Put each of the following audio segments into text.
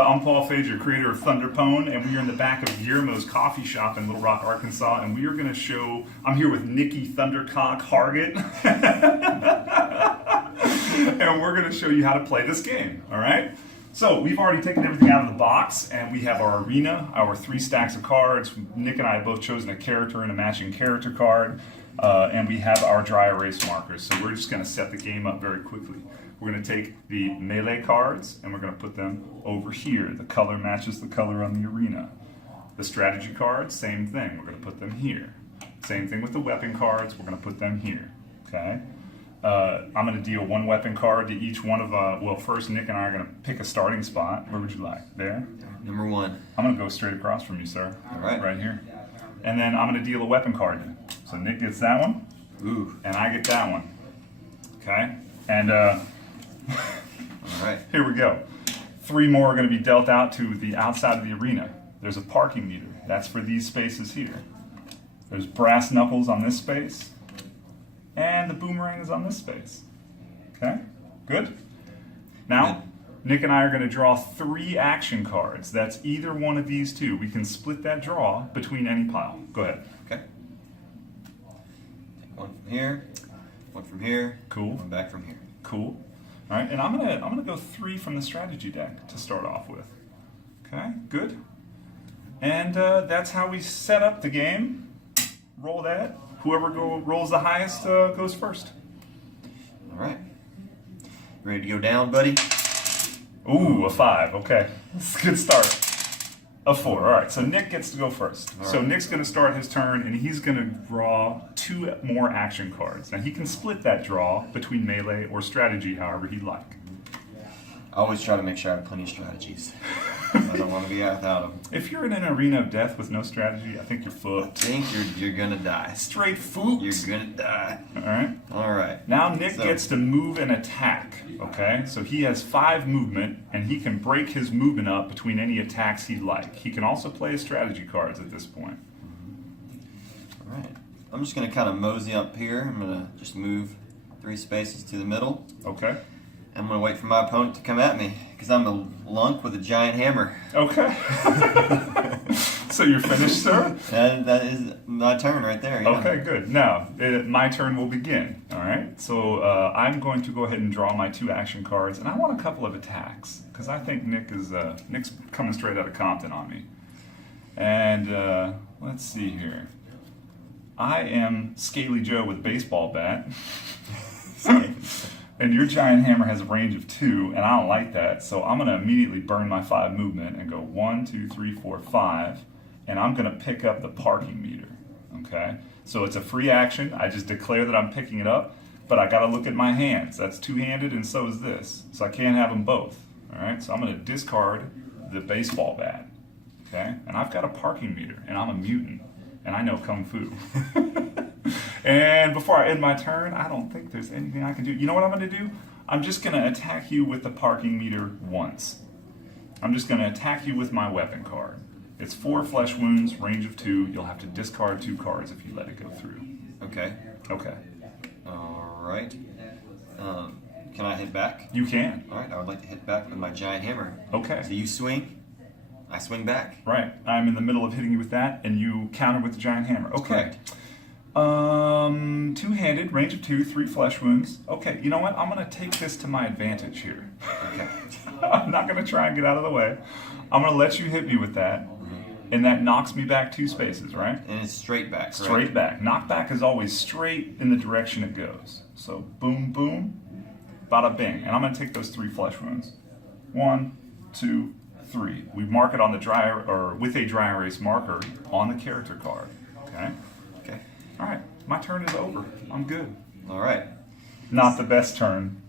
I'm Paul Fager, creator of Thunderpwn, and we are in the back of Guilerrmo's coffee shop in Little Rock, Arkansas, and we are going to show, I'm here with Nikki Thundercock Hargett, and we're going to show you how to play this game, all right? So we've already taken everything out of the box, and we have our arena, our 3 stacks of cards. Nick and I have both chosen a character and a matching character card, and we have our dry erase markers. So we're just going to set the game up very quickly. We're going to take the melee cards, and we're going to put them over here. The color matches the color on the arena. The strategy cards, same thing. We're going to put them here. Same thing with the weapon cards. We're going to put them here, okay? I'm going to deal 1 weapon card to each one of, well, first Nick and I are going to pick a starting spot. Where would you like? There? Number 1. I'm going to go straight across from you, sir. All right. Right here. And then I'm going to deal a weapon card. So Nick gets that one. Ooh. And I get that one. Okay? And, all right. Here we go. 3 more are going to be dealt out to the outside of the arena. There's a parking meter. That's for these spaces here. There's brass knuckles on this space. And the boomerang is on this space. Okay? Good? Now, Nick and I are going to draw 3 action cards. That's either one of these 2. We can split that draw between any pile. Go ahead. Okay. Take 1 from here, 1 from here. Cool. 1 back from here. Cool. All right, and I'm gonna go 3 from the strategy deck to start off with. Okay, good. And that's how we set up the game. Roll that. Whoever rolls the highest goes first. All right. Ready to go down, buddy? Ooh, a 5. Okay, that's a good start. A 4. All right, so Nick gets to go first. All so right. Nick's going to start his turn, and he's going to draw 2 more action cards. Now he can split that draw between melee or strategy, however he'd like. I always try to make sure I have plenty of strategies. I don't want to be without them. If you're in an arena of death with no strategy, I think you're I fucked. think you're gonna die. Straight foot. You're gonna die. All right. All right. Now Nick gets to move and attack. Okay, so he has 5 movement, and he can break his movement up between any attacks he'd like. He can also play his strategy cards at this point. All right. I'm just gonna kind of mosey up here. I'm gonna just move 3 spaces to the middle. Okay. I'm gonna wait for my opponent to come at me because I'm a lunk with a giant hammer. Okay. So you're finished, sir? That is my turn right there. Yeah. Okay, good. Now, my turn will begin, all right? So I'm going to go ahead and draw my 2 action cards, and I want a couple of attacks, because I think Nick's coming straight out of Compton on me. And let's see here. I am Scaly Joe with a baseball bat. And your giant hammer has a range of 2, and I don't like that, so I'm going to immediately burn my 5 movement and go 1, 2, 3, 4, 5, and I'm going to pick up the parking meter, okay? So it's a free action. I just declare that I'm picking it up, but I got to look at my hands. That's 2-handed, and so is this, so I can't have them both, all right? So I'm going to discard the baseball bat, okay? And I've got a parking meter, and I'm a mutant, and I know Kung Fu. And before I end my turn, I don't think there's anything I can do. You know what I'm going to do? I'm just going to attack you with the parking meter once. I'm just going to attack you with my weapon card. It's 4 flesh wounds, range of 2. You'll have to discard 2 cards if you let it go through. Okay. Okay. All right. Can I hit back? You can. All right. I would like to hit back with my giant hammer. Okay. So you swing, I swing back. Right. I'm in the middle of hitting you with that, and you counter with the giant hammer. Okay. Correct. 2-handed, range of 2, 3 flesh wounds. Okay, you know what? I'm going to take this to my advantage here. Okay. I'm not going to try and get out of the way. I'm going to let you hit me with that, and that knocks me back 2 spaces, right? And it's straight back, correct? Straight back. Knockback is always straight in the direction it goes. So boom, boom, bada bing. And I'm going to take those 3 flesh wounds. 1, 2, 3. We mark it on the with a dry erase marker on the character card. Okay? Okay. All right, my turn is over. I'm good. All right. Not the best turn.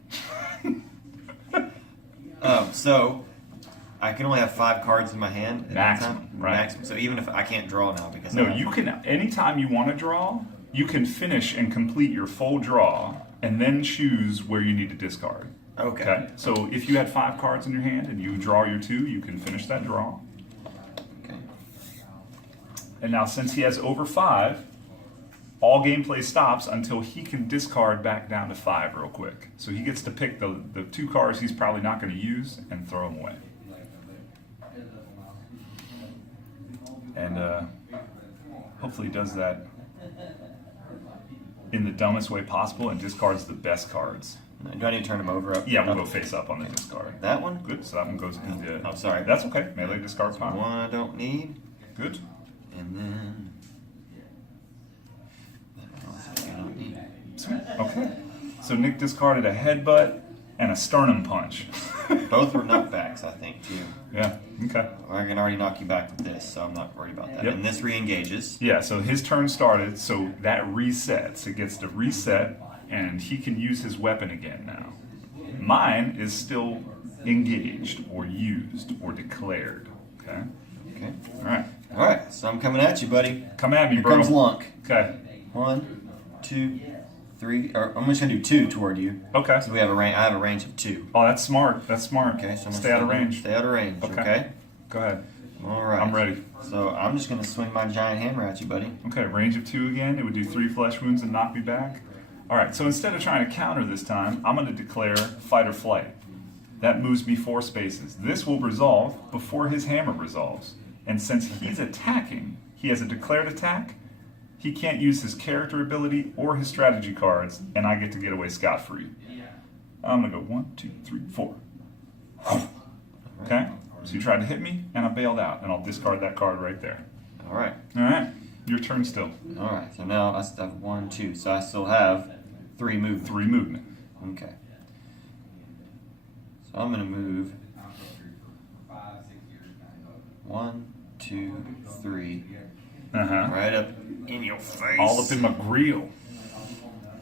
So I can only have 5 cards in my hand at Maximum, a time? right. Maximum. So even if I can't draw now because No, you can, anytime you want to draw, you can finish and complete your full draw and then choose where you need to discard. Okay. So if you had 5 cards in your hand and you draw your 2, you can finish that draw. Okay. And now since he has over 5, all gameplay stops until he can discard back down to 5 real quick. So he gets to pick the 2 cards he's probably not going to use and throw them away. and hopefully does that in the dumbest way possible and discards the best cards. Do I need to turn them over? Yeah, we'll go face up on the discard. That one? Good, so that one goes in the... Oh, sorry. That's okay. Melee discard pile. One I don't need. Good. And then... that one also I don't need. Sweet. Okay. So Nick discarded a headbutt and a sternum punch. Both were knockbacks, I think, too. Yeah, okay. I can already knock you back with this, so I'm not worried about that. Yep. And this re-engages. Yeah, so his turn started, so that resets. It gets to reset, and he can use his weapon again now. Mine is still engaged, or used, or declared. Okay? Okay. Alright. Alright, so I'm coming at you, buddy. Come at me, Here bro. comes Lunk. Okay. 1, 2, 3. Or I'm just gonna do 2 toward you. Okay. So we have a range. I have a range of 2. Oh, that's smart. That's smart. Okay, so I'm gonna Stay out of range. Stay out of range. Okay. Go ahead. All right. I'm ready. So I'm just gonna swing my giant hammer at you, buddy. Okay, range of 2 again. It would do 3 flesh wounds and knock me back. Alright, so instead of trying to counter this time, I'm going to declare fight or flight. That moves me 4 spaces. This will resolve before his hammer resolves. And since he's attacking, he has a declared attack, he can't use his character ability or his strategy cards, and I get to get away scot-free. I'm going to go 1, 2, 3, 4. Okay? So you tried to hit me, and I bailed out, and I'll discard that card right there. All right. Alright, your turn still. All right. So now I still have 1, 2. So I still have 3 movement. 3 movement. Okay. So I'm gonna move 1, 2, 3. Uh-huh. Right up in your face. All up in my grill.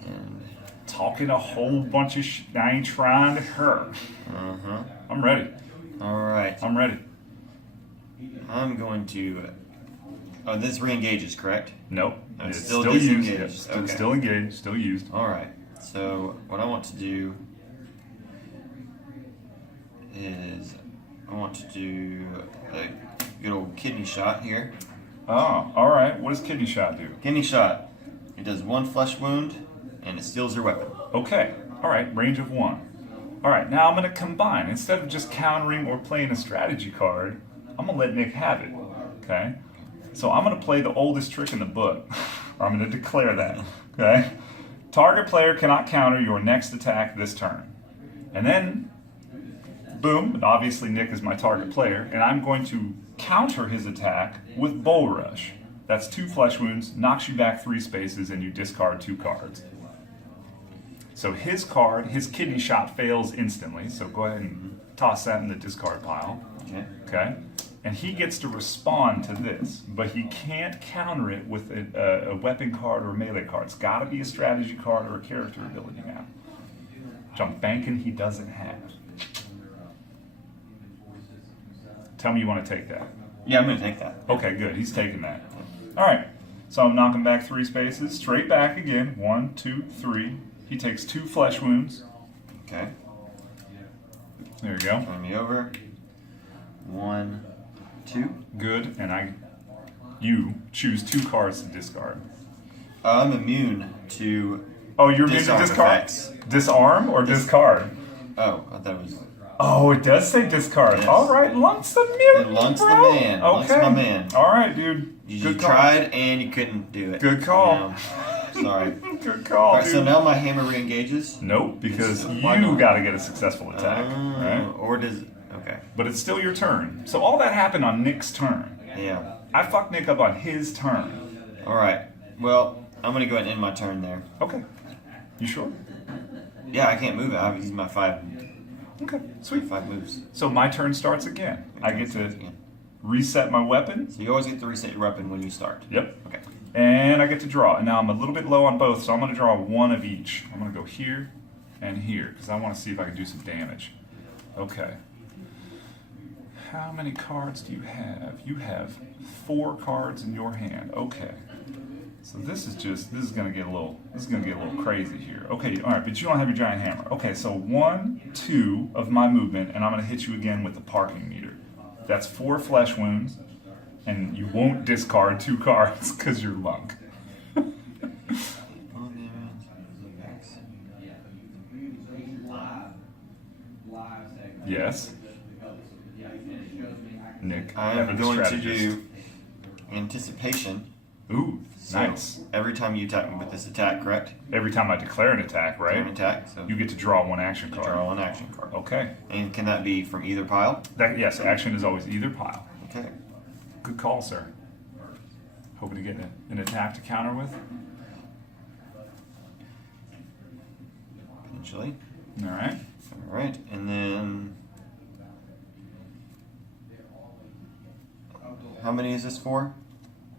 And Talking a whole bunch of shit. I ain't trying to hurt. I'm ready. all right. I'm ready. I'm going to. Oh, this re-engages, correct? Nope. No, it's It's still still used. disengaged. Yep, still, Okay. still engaged. Still used. All right. So what I want to do is I want to do a good old kidney shot here. Oh, all right. What does kidney shot do? Kidney shot. It does 1 flesh wound, and it steals your weapon. Okay. All right. Range of 1. All right. Now I'm going to combine. Instead of just countering or playing a strategy card, I'm going to let Nick have it. Okay. So I'm going to play the oldest trick in the book. Or I'm going to declare that. Okay. Target player cannot counter your next attack this turn. And then, boom, obviously Nick is my target player, and I'm going to counter his attack with Bull Rush. That's 2 flesh wounds, knocks you back 3 spaces, and you discard 2 cards. So his card, his kidney shot fails instantly, so go ahead and toss that in the discard pile. Okay. Okay? And he gets to respond to this, but he can't counter it with a weapon card or a melee card. It's got to be a strategy card or a character ability now, which I'm banking he doesn't have. Tell me you want to take that. Yeah, I'm going to take that. Okay, good. He's taking that. All right. So I'm knocking back 3 spaces. Straight back again. 1, 2, 3. He takes 2 flesh wounds. Okay. There you go. Turn me over. 1, 2. Good. And you choose 2 cards to discard. I'm immune to. Oh, you're immune to Disarm discard? effects. Disarm or discard? Oh, I thought it was. Oh, it does say discard. Yes. All right, Lunk's the mutant, Lunk's the bro. man. Okay. Lunk's my man. All right, dude. You Good call. tried and you couldn't do it. Good call. Sorry. Good call, All right, dude. so now my hammer re-engages. Nope, because Why you not? got to get a successful attack, right? Or does okay? But it's still your turn. So all that happened on Nick's turn. Yeah. I fucked Nick up on his turn. All right. Well, I'm gonna go ahead and end my turn there. Okay. You sure? Yeah, I can't move it. I've used my 5 Okay. Sweet. moves. So my turn starts again. I get to Again. reset my weapon. So you always get to reset your weapon when you start. Yep. Okay. And I get to draw. And now I'm a little bit low on both, so I'm going to draw 1 of each. I'm going to go here and here, because I want to see if I can do some damage. Okay. How many cards do you have? You have 4 cards in your hand. Okay. So this is going to get a little crazy here. Okay, all right, but you don't have your giant hammer. Okay, so 1, 2 of my movement, and I'm going to hit you again with the parking meter. That's 4 flesh wounds, and you won't discard 2 cards because you're Lunk. Yes. Nick, I'm ever the going to strategist. do anticipation. Ooh, So nice. every time you attack me with this attack, correct? Every time I declare an attack, right? An attack. So You get to draw one action you card. draw one action card. Okay. And can that be from either pile? Yes, action is always either pile. Okay. Good call, sir. Hoping to get an attack to counter with. Potentially. All right. All right, and then how many is this for?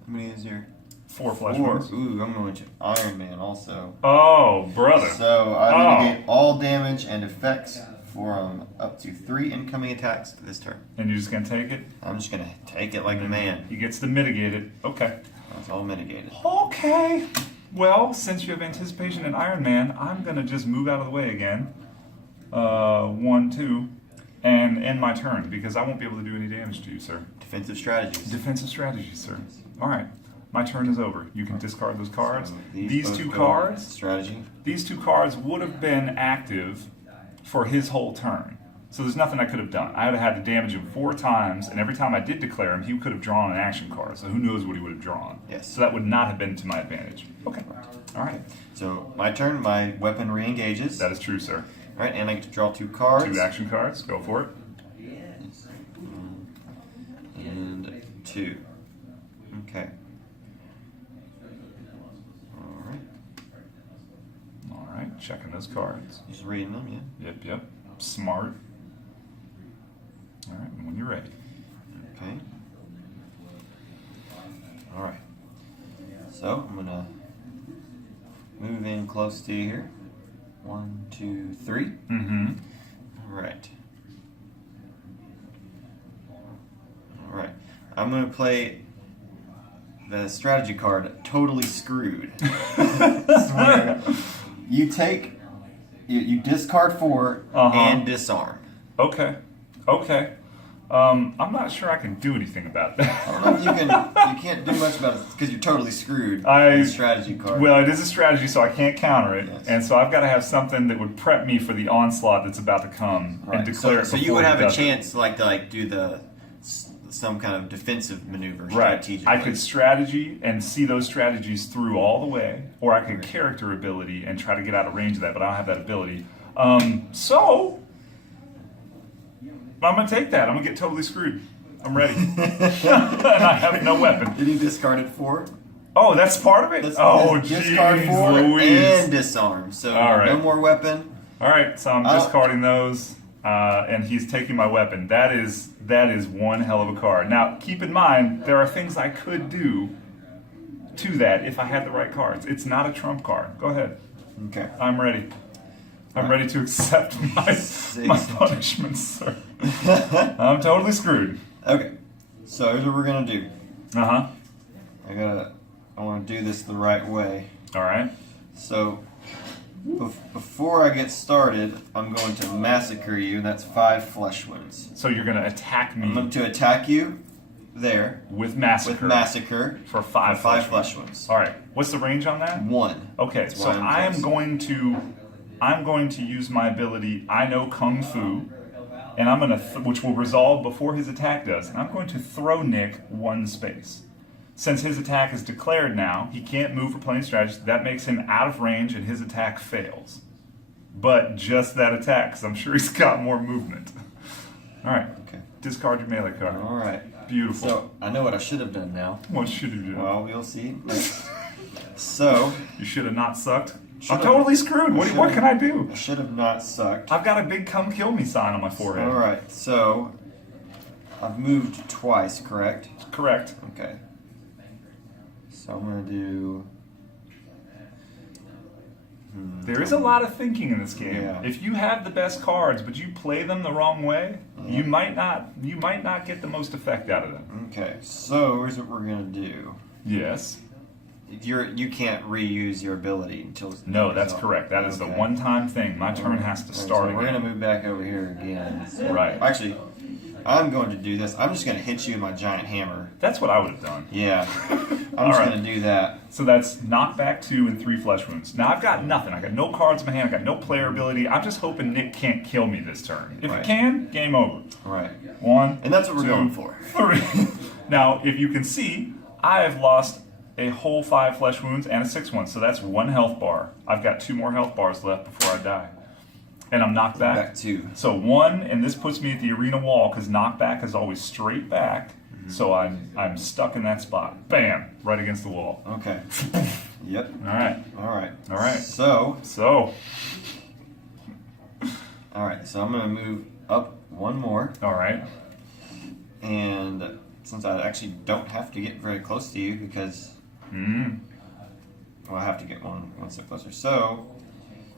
How many is your 4 flesh four? wounds. Ooh, I'm going to Iron Man also. Oh, brother. So I negate all damage and effects from up to 3 incoming attacks this turn. And you're just going to take it? I'm just gonna take it like a man. He gets to mitigate it. Okay. That's all mitigated. Okay. Well, since you have anticipation in Iron Man, I'm going to just move out of the way again. 1, 2, and end my turn because I won't be able to do any damage to you, sir. Defensive strategies. Defensive strategy, sir. All right. My turn is over. You can discard those cards. So These both two go cards, strategy. these two cards would have been active for his whole turn. So there's nothing I could have done. I would have had to damage him 4 times, and every time I did declare him, he could have drawn an action card. So who knows what he would have drawn. Yes. So that would not have been to my advantage. Okay. All right. So my turn. My weapon re-engages. That is true, sir. All right, and I get to draw 2 cards. 2 action cards. Go for it. And 2. Okay. All right. All right. Checking those cards. Just reading them, yeah. Yep. Smart. All right. And when you're ready. Okay. All right. So I'm gonna move in close to you here. 1, 2, 3. Mm-hmm. All right. All right. I'm gonna play the strategy card. Totally screwed. Swear. You take. You discard 4 and disarm. Okay. I'm not sure I can do anything about that. I don't know if you can. You can't do much about it because you're totally screwed. The strategy card. Well, it is a strategy, so I can't counter it, Yes. and so I've got to have something that would prep me for the onslaught that's about to come and declare it. So you before would it have a does it. chance, to do some kind of defensive maneuver. Right. Strategically. I could strategy and see those strategies through all the way, or I could character ability and try to get out of range of that, but I don't have that ability. So I'm gonna take that. I'm gonna get totally screwed. I'm ready, and I have no weapon. Did he discard it 4? Oh, that's part of it. Discard 4 Louise. and disarm. So All right. no more weapon. All right, so I'm discarding those, and he's taking my weapon. That is one hell of a card. Now, keep in mind, there are things I could do to that if I had the right cards. It's not a trump card. Go ahead. Okay. I'm ready. I'm ready to accept my punishment, sir. I'm totally screwed. Okay. So here's what we're gonna do. Uh-huh. I want to do this the right way. All right. So before I get started, I'm going to massacre you. That's 5 flesh wounds. So you're going to attack me I'm going to attack you there with massacre. For 5 flesh wounds. All right. What's the range on that? 1. Okay, That's so why I'm I'm going to use my ability, I know Kung Fu, and I'm going to, which will resolve before his attack does, and I'm going to throw Nick 1 space. Since his attack is declared now, he can't move or play any strategies. That makes him out of range, and his attack fails. But just that attack, because I'm sure he's got more movement. All right. Okay. Discard your melee card. All right. Beautiful. So I know what I should have done now. What should you do? Well, we'll see. So You should have not sucked. I'm Should've- totally screwed. What can I do? I should have not sucked. I've got a big "come kill me" sign on my forehead. All right. So I've moved twice, correct? Correct. Okay. So I'm gonna do. There is a lot of thinking in this game. Yeah. If you have the best cards, but you play them the wrong way, you might not get the most effect out of them. Okay. So here's what we're gonna do. Yes. You can't reuse your ability until. No, that's correct. That is the one-time thing. My turn has to start So we're again. gonna move back over here again. So Right. Actually, I'm going to do this. I'm just gonna hit you with my giant hammer. That's what I would have done. Yeah. I'm All just right. gonna do that. So that's knockback 2 and 3 flesh wounds. Now I've got nothing. I got no cards in my hand. I got no player ability. I'm just hoping Nick can't kill me this turn. If Right. it can, game over. All right. 1, And that's what we're 2, going for. 3. Now, if you can see, I have lost a whole 5 flesh wounds and a 6 one, so that's 1 health bar. I've got 2 more health bars left before I die. And I'm knocked back. Back 2. So 1, and this puts me at the arena wall because knockback is always straight back. So I'm stuck in that spot. Bam! Right against the wall. Okay. Yep. All right. All right. All right. So. All right. So I'm gonna move up 1 more. All right. And since I actually don't have to get very close to you because, well, I have to get one step closer. So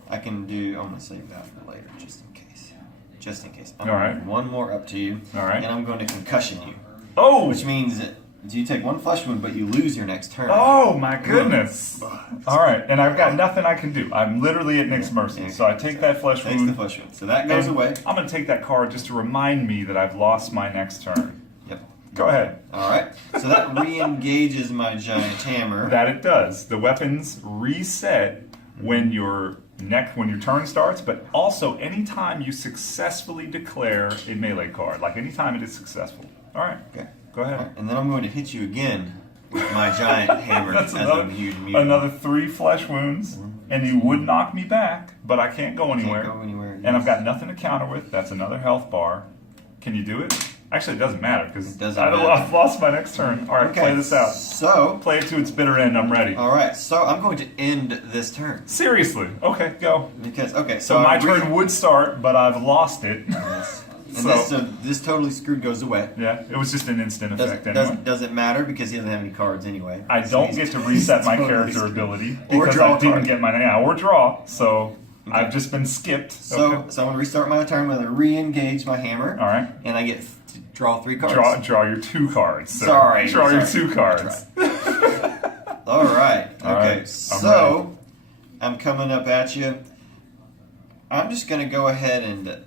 I can do. I'm gonna save that for later, just in case. Just in case. I'm All right. gonna move 1 more up to you. All right. And I'm going to concussion you. Oh! Which means that you take 1 flesh wound, but you lose your next turn. Oh my goodness! All right, and I've got nothing I can do. I'm literally at Nick's mercy. So I take that flesh Takes wound. the flesh wound. So that goes away. I'm going to take that card just to remind me that I've lost my next turn. Yep. Go ahead. All right. So that re-engages my giant hammer. That it does. The weapons reset when your turn starts, but also anytime you successfully declare a melee card, like anytime it is successful. All right. Okay. Go ahead. All right. And then I'm going to hit you again with my giant hammer. That's as a huge mutant. another 3 flesh wounds, and you would knock me back, but I can't go anywhere. Can't go anywhere. And I've got nothing to counter with. That's another health bar. Can you do it? Actually, it doesn't matter because I've lost my next turn. All right, Okay. play this out. So Play it to its bitter end. I'm ready. all right. So I'm going to end this turn Seriously. Okay, go. because so So my turn would start, but I've lost it. Yes. And this totally screwed goes away. Yeah, it was just an instant effect anyway. Doesn't matter because he doesn't have any cards anyway. I So don't he's- get to reset my he's totally character screwed. ability Or because draw I a didn't card. get my or draw. So I've just been skipped. So Okay. I'm going to restart my turn. I'm going to re-engage my hammer. All right. And I get to draw 3 cards. Draw your 2 cards. sir. Sorry. Draw your sorry. 2 cards. All right. All Okay. right, So I'm coming up at you. I'm just going to go ahead and.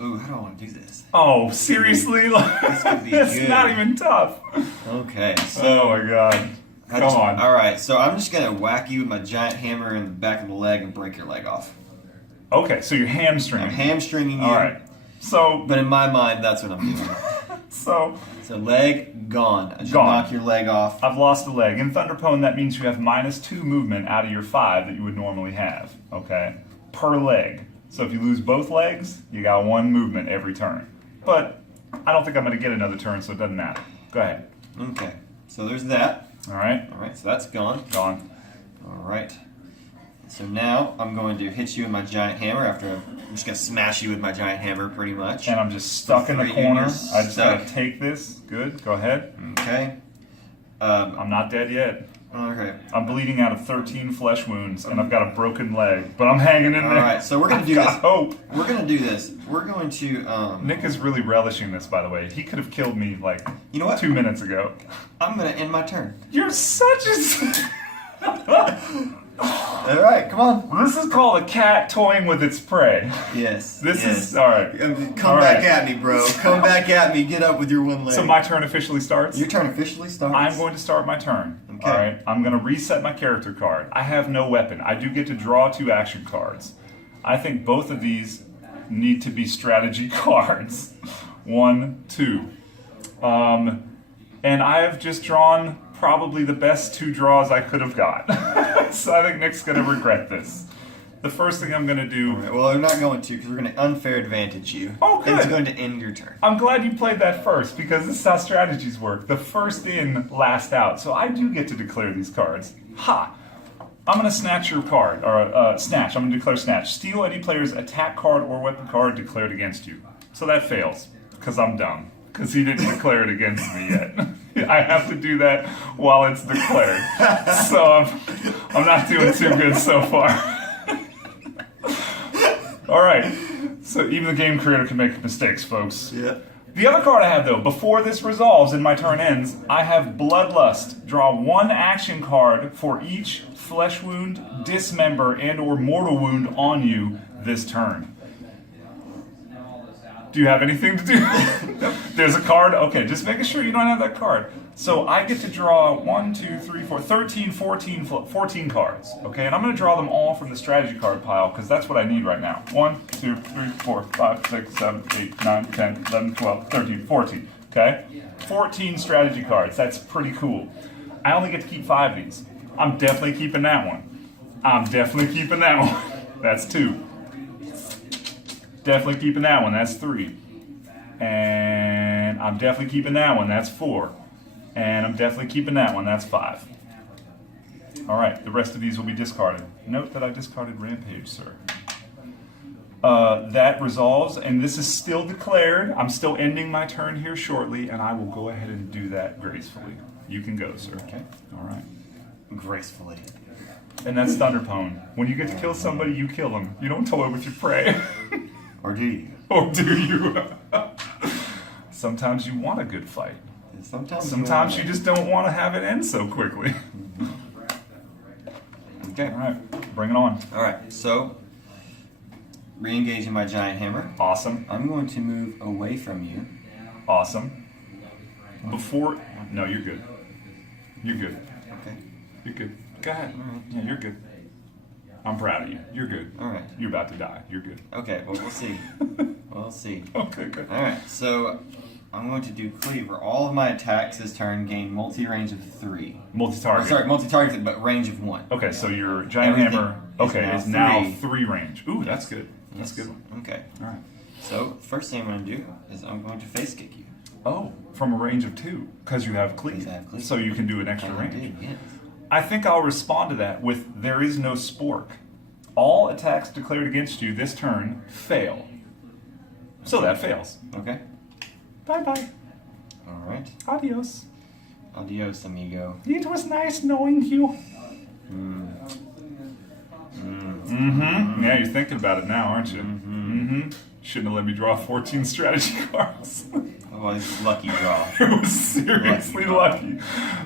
Ooh, how do I want to do this? Oh, seriously? This could be It's good. not even tough. Okay. So Oh my god. Come on. All right. So I'm just going to whack you with my giant hammer in the back of the leg and break your leg off. Okay, so you're hamstringing. I'm hamstringing you. All right. So But in my mind, that's what I'm doing. so So leg gone. I just Gone. knock your leg off. I've lost a leg. In Thunderpwn, that means you have -2 movement out of your 5 that you would normally have. Okay, per leg. So if you lose both legs, you got 1 movement every turn. But I don't think I'm going to get another turn, so it doesn't matter. Go ahead. Okay. So there's that. All right. All right. So that's gone. Gone. All right. So now I'm going to hit you with my giant hammer I'm just going to smash you with my giant hammer pretty much. And I'm just stuck in the 3 corner. units I just got to stuck. take this. Good. Go ahead. Okay. I'm not dead yet. Okay. I'm bleeding out of 13 flesh wounds, and I've got a broken leg, but I'm hanging in All there. right. So we're going to I've do got this. hope. We're going to do this. We're going to Nick is really relishing this, by the way. He could have killed me like You know what? 2 minutes ago. I'm going to end my turn. You're such a... All right. Come on. This is called a cat toying with its prey. Yes. This yes. is... All right. Come All back right. at me, bro. Come back at me. Get up with your 1 leg. So my turn officially starts? Your turn officially starts. I'm going to start my turn. Okay. All right. I'm going to reset my character card. I have no weapon. I do get to draw 2 action cards. I think both of these need to be strategy cards. 1, 2. And I have just drawn probably the best 2 draws I could have got. So I think Nick's going to regret this. The first thing I'm going to do... All right, well, they're not going to because we're going to unfair advantage you. Oh, good. It's going to end your turn. I'm glad you played that first because this is how strategies work. The first in, last out. So I do get to declare these cards. Ha! I'm going to snatch your card, or snatch. I'm going to declare snatch. Steal any player's attack card or weapon card declared against you. So that fails because I'm dumb. Because he didn't declare it against me yet. I have to do that while it's declared. So I'm not doing too good so far. All right. So even the game creator can make mistakes, folks. Yeah. The other card I have, though, before this resolves and my turn ends, I have Bloodlust. Draw 1 action card for each flesh wound, dismember, and or mortal wound on you this turn. Do you have anything to do? There's a card? Okay, just making sure you don't have that card. So I get to draw 1, 2, 3, 4, 13, 14 cards. Okay, and I'm going to draw them all from the strategy card pile because that's what I need right now. 1, 2, 3, 4, 5, 6, 7, 8, 9, 10, 11, 12, 13, 14. Okay? 14 strategy cards. That's pretty cool. I only get to keep 5 of these. I'm definitely keeping that one. I'm definitely keeping that one. That's 2. Definitely keeping that one. That's 3. And I'm definitely keeping that one. That's 4. And I'm definitely keeping that one. That's 5. All right, the rest of these will be discarded. Note that I discarded Rampage, sir. That resolves, and this is still declared. I'm still ending my turn here shortly, and I will go ahead and do that gracefully. You can go, sir. Okay. All right. Gracefully. And that's Thunderpwn. When you get to kill somebody, you kill them. You don't toy with your prey. Or do you? Or do you? Sometimes you want a good fight. Sometimes you just don't want to have it end so quickly. Okay. All right, bring it on. All right, so re-engaging my giant hammer. Awesome. I'm going to move away from you. Awesome. No, you're good. You're good. Okay. You're good. Go ahead. All right. Yeah, you're good. I'm proud of you. You're good. All right. You're about to die. You're good. Okay, well, we'll see. We'll see. Okay, good. All right, so I'm going to do Cleaver. All of my attacks this turn gain multi-range of 3. Multi-target. Sorry, multi-target, but range of 1. Okay, so your giant Everything hammer, is now 3 range. Ooh, that's good. That's a Yes. good one. Okay. All right. So first thing I'm going to do is I'm going to face kick you. Oh, from a range of 2, because you have cleave. Because I have cleave. So you can do an extra I range. do, yes. I think I'll respond to that with there is no spork. All attacks declared against you this turn fail. So that fails. Okay. Bye-bye. All right. Adios. Adios, amigo. It was nice knowing you. Mm-hmm. Yeah, you're thinking about it now, aren't you? Mm-hmm. Shouldn't have let me draw 14 strategy cards. Oh, it's a lucky draw. It was seriously lucky.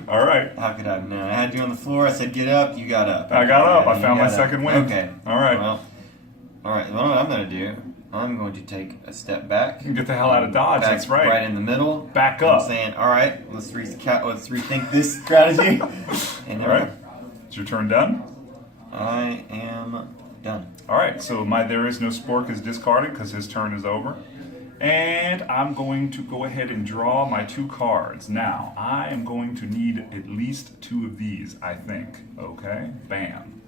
All right. How could I have known? I had you on the floor. I said, get up. You got up. I got up. I You found my got up. second win. Okay. All right. Well, all right. Well, what I'm going to do, I'm going to take a step back. Get the hell out of Dodge. Back That's right. Right in the middle. Back up. I'm saying, all right, let's rethink this strategy. And All there right. we go. Is your turn done? I am done. All right. So my there is no spork is discarded because his turn is over. And I'm going to go ahead and draw my 2 cards. Now, I am going to need at least 2 of these, I think. Okay? Bam.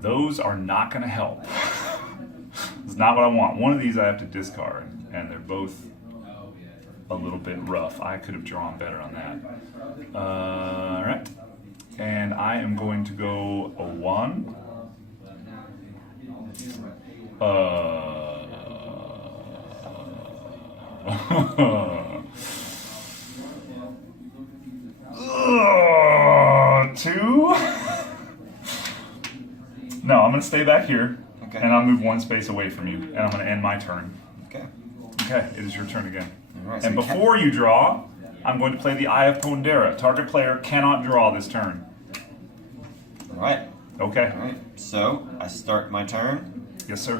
Those are not going to help. It's not what I want. One of these I have to discard, and they're both a little bit rough. I could have drawn better on that. All right. And I am going to go a 1. Two. No, I'm going to stay back here, Okay. and I'll move 1 space away from you, and I'm going to end my turn. Okay. Okay, it is your turn again. All right, And so before you draw, I'm going to play the Eye of Pondera. Target player cannot draw this turn. All right. Okay. All right. So I start my turn. Yes, sir.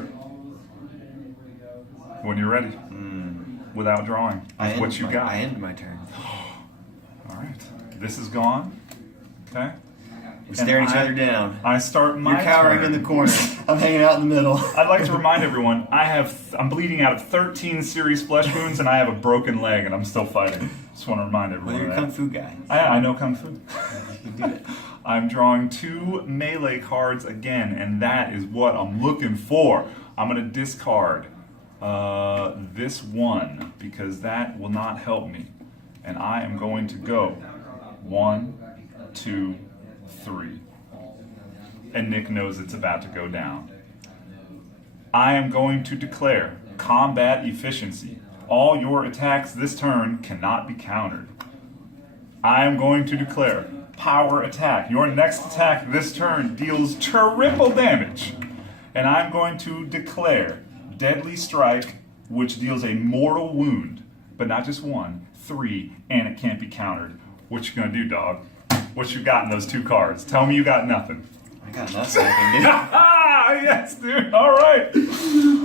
When you're ready. Without drawing. With what you got. I end my turn. All right. This is gone. Okay. We're staring each other down. I start my You're cowering turn. in the corner. I'm hanging out in the middle. I'd like to remind everyone, I'm bleeding out of 13 serious flesh wounds, and I have a broken leg, and I'm still fighting. Just want to remind everyone Well, you're a of kung that. fu guy. I know Kung Fu. You can do it. I'm drawing 2 melee cards again, and that is what I'm looking for. I'm going to discard this 1, because that will not help me. And I am going to go 1, 2, 3. And Nick knows it's about to go down. I am going to declare combat efficiency. All your attacks this turn cannot be countered. I am going to declare power attack. Your next attack this turn deals triple damage. And I'm going to declare deadly strike, which deals a mortal wound, but not just 1, 3, and it can't be countered. What you gonna do, dog? What you got in those 2 cards? Tell me you got nothing. I got nothing I can do. Ah, yes, dude. All right.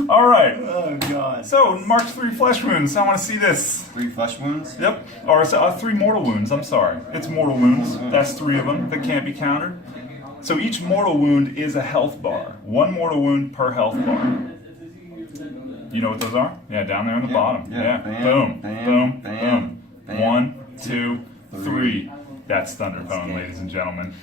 All right. Oh, God. So, March 3 flesh wounds. I want to see this. 3 flesh wounds? Yep. Or 3 mortal wounds. I'm sorry. It's mortal wounds. That's 3 of them that can't be countered. So each mortal wound is a health bar. 1 mortal wound per health bar. You know what those are? Yeah, down there on the bottom. Yeah. Yeah. Bam, Boom. bam, Boom. bam. Boom. Bam. 1, 2, Three. 3. That's That's Thunderpwn, good. ladies and gentlemen.